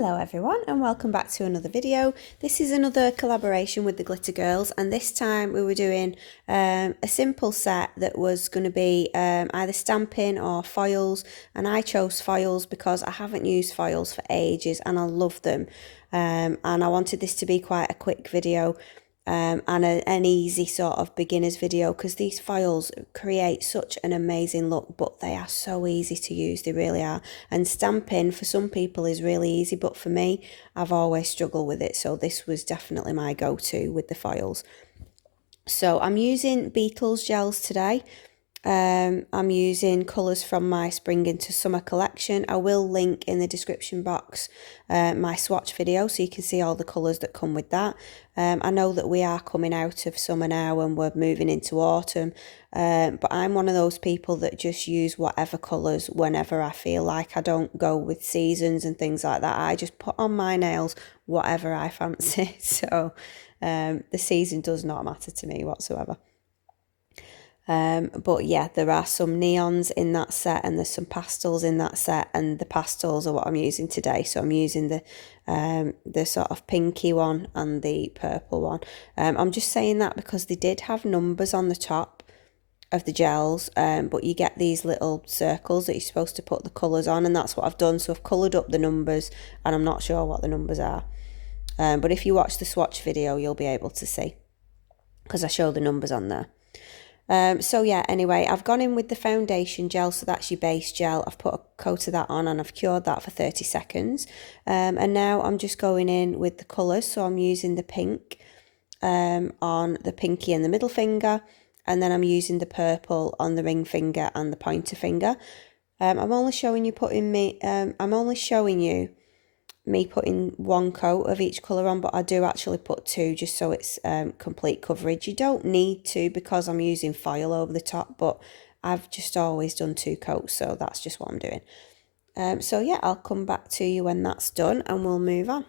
Hello everyone and welcome back to another video. This is another collaboration with the Glitter Girls, and this time we were doing a simple set that was going to be either stamping or foils, and I chose foils because I haven't used foils for ages and I love them, and I wanted this to be quite a quick video. And an easy sort of beginner's video, because these foils create such an amazing look, but they are so easy to use, they really are. And stamping for some people is really easy, but for me, I've always struggled with it, so this was definitely my go-to with the foils. So I'm using Beetles gels today. I'm using colours from my Spring into Summer collection. I will link in the description box my swatch video so you can see all the colours that come with that. I know that we are coming out of summer now and we're moving into autumn, but I'm one of those people that just use whatever colours whenever I feel like. I don't go with seasons and things like that. I just put on my nails whatever I fancy. So the season does not matter to me whatsoever. But yeah, there are some neons in that set and there's some pastels in that set, and the pastels are what I'm using today. So I'm using the sort of pinky one and the purple one. I'm just saying that because they did have numbers on the top of the gels, but you get these little circles that you're supposed to put the colours on, and that's what I've done. So I've coloured up the numbers and I'm not sure what the numbers are. But if you watch the swatch video, you'll be able to see, because I show the numbers on there. So yeah, anyway, I've gone in with the foundation gel, so that's your base gel. I've put a coat of that on and I've cured that for 30 seconds. And now I'm just going in with the colours, so I'm using the pink on the pinky and the middle finger, and then I'm using the purple on the ring finger and the pointer finger. I'm only showing you me putting one coat of each colour on, but I do actually put two just so it's complete coverage. You don't need to because I'm using foil over the top, but I've just always done two coats, so that's just what I'm doing. So yeah, I'll come back to you when that's done and we'll move on.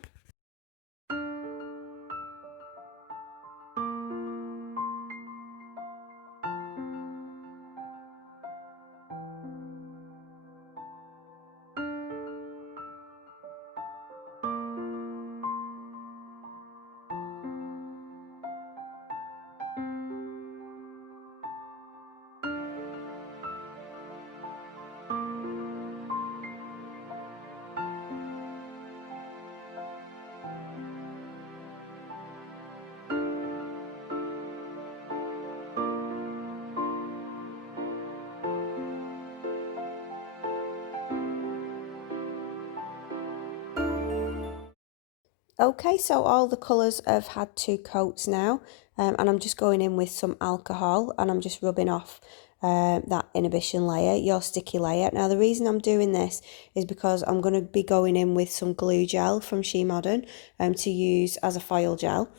Okay, so all the colours have had two coats now, and I'm just going in with some alcohol and I'm just rubbing off that inhibition layer, your sticky layer. Now the reason I'm doing this is because I'm going to be going in with some glue gel from She Modern to use as a foil gel.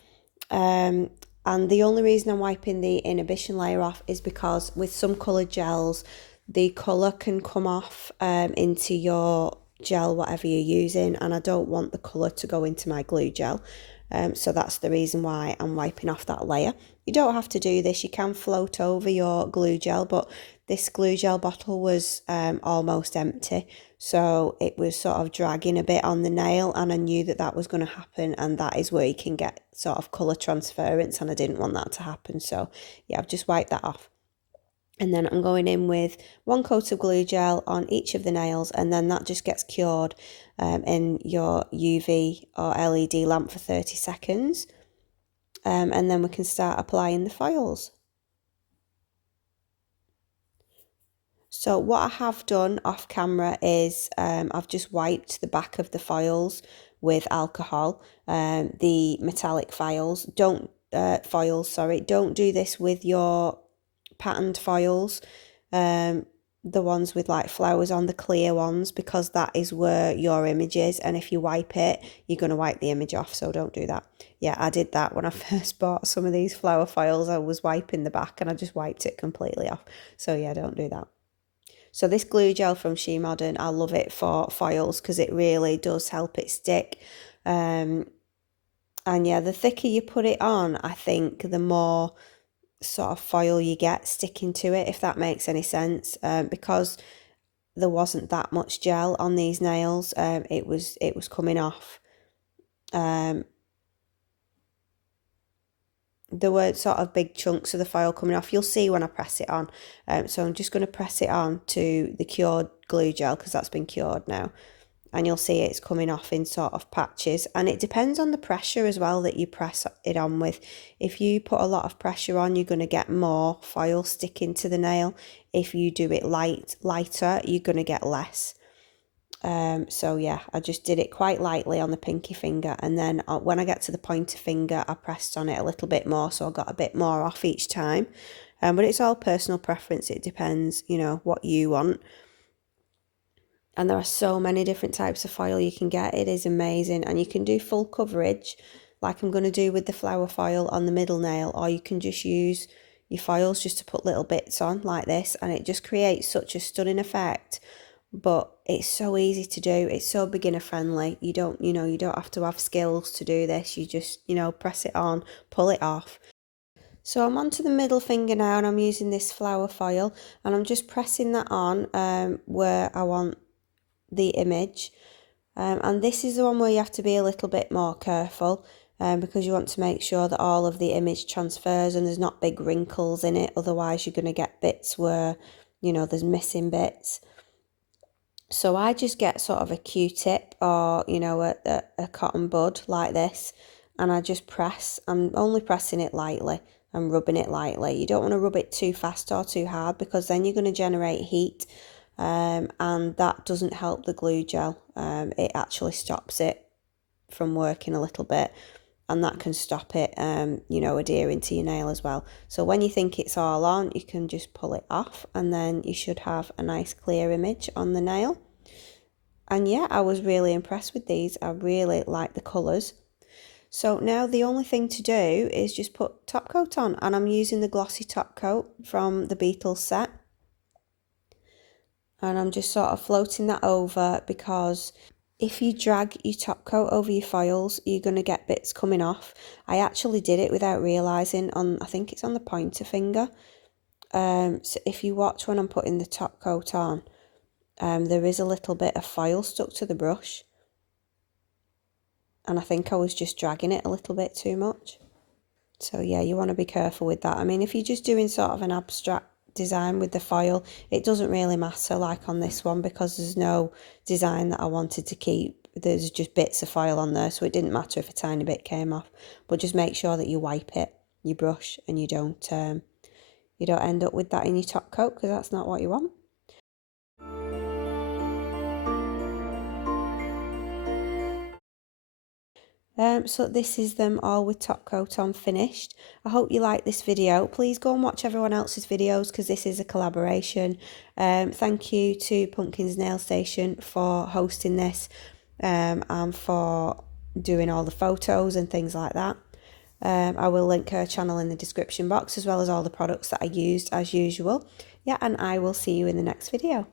And the only reason I'm wiping the inhibition layer off is because with some coloured gels, the colour can come off into your gel, whatever you're using, and I don't want the colour to go into my glue gel. So that's the reason why I'm wiping off that layer. You don't have to do this, you can float over your glue gel, but this glue gel bottle was almost empty, so it was sort of dragging a bit on the nail, and I knew that that was going to happen, and that is where you can get sort of colour transference, and I didn't want that to happen. So yeah, I've just wiped that off. And then I'm going in with one coat of glue gel on each of the nails, and then that just gets cured in your UV or LED lamp for 30 seconds. And then we can start applying the foils. So what I have done off camera is I've just wiped the back of the foils with alcohol, the metallic foils. Don't do this with your patterned foils, the ones with like flowers on, the clear ones, because that is where your image is, and if you wipe it, you're going to wipe the image off, so don't do that. Yeah, I did that when I first bought some of these flower foils. I was wiping the back and I just wiped it completely off, so yeah, don't do that. So this glue gel from She Modern, I love it for foils because it really does help it stick. And yeah, the thicker you put it on, I think the more sort of foil you get sticking to it, if that makes any sense, because there wasn't that much gel on these nails. It was coming off. There were sort of big chunks of the foil coming off. You'll see when I press it on. So I'm just going to press it on to the cured glue gel because that's been cured now. And you'll see it's coming off in sort of patches. And it depends on the pressure as well that you press it on with. If you put a lot of pressure on, you're going to get more foil sticking to the nail. If you do it lighter, you're going to get less. So yeah, I just did it quite lightly on the pinky finger, and then when I get to the pointer finger, I pressed on it a little bit more, so I got a bit more off each time. But it's all personal preference. It depends, you know, what you want. And there are so many different types of foil you can get. It is amazing, and you can do full coverage, like I'm going to do with the flower foil on the middle nail, or you can just use your foils just to put little bits on like this, and it just creates such a stunning effect. But it's so easy to do. It's so beginner friendly. You don't have to have skills to do this. You just, press it on, pull it off. So I'm onto the middle finger now, and I'm using this flower foil, and I'm just pressing that on where I want the image. And this is the one where you have to be a little bit more careful because you want to make sure that all of the image transfers and there's not big wrinkles in it. Otherwise you're going to get bits where, there's missing bits. So I just get sort of a Q-tip or, a cotton bud like this, and I just press. I'm only pressing it lightly and rubbing it lightly. You don't want to rub it too fast or too hard because then you're going to generate heat, and that doesn't help the glue gel. It actually stops it from working a little bit, and that can stop it, adhering to your nail as well. So when you think it's all on, you can just pull it off, and then you should have a nice clear image on the nail. And yeah, I was really impressed with these. I really like the colours. So now the only thing to do is just put top coat on, and I'm using the glossy top coat from the Beetles set. And I'm just sort of floating that over because if you drag your top coat over your foils, you're going to get bits coming off. I actually did it without realising I think it's on the pointer finger. So if you watch when I'm putting the top coat on, there is a little bit of foil stuck to the brush. And I think I was just dragging it a little bit too much. So yeah, you want to be careful with that. I mean, if you're just doing sort of an abstract design with the foil, it doesn't really matter like on this one because there's no design that I wanted to keep. There's just bits of foil on there, so it didn't matter if a tiny bit came off. But just make sure that you wipe it, your brush, and you don't end up with that in your top coat because that's not what you want. So this is them all with top coat on finished. I hope you like this video. Please go and watch everyone else's videos because this is a collaboration. Thank you to Pumpkin's Nail Station for hosting this and for doing all the photos and things like that. I will link her channel in the description box as well as all the products that I used as usual. Yeah, and I will see you in the next video.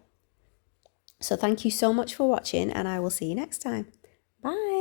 So thank you so much for watching, and I will see you next time. Bye.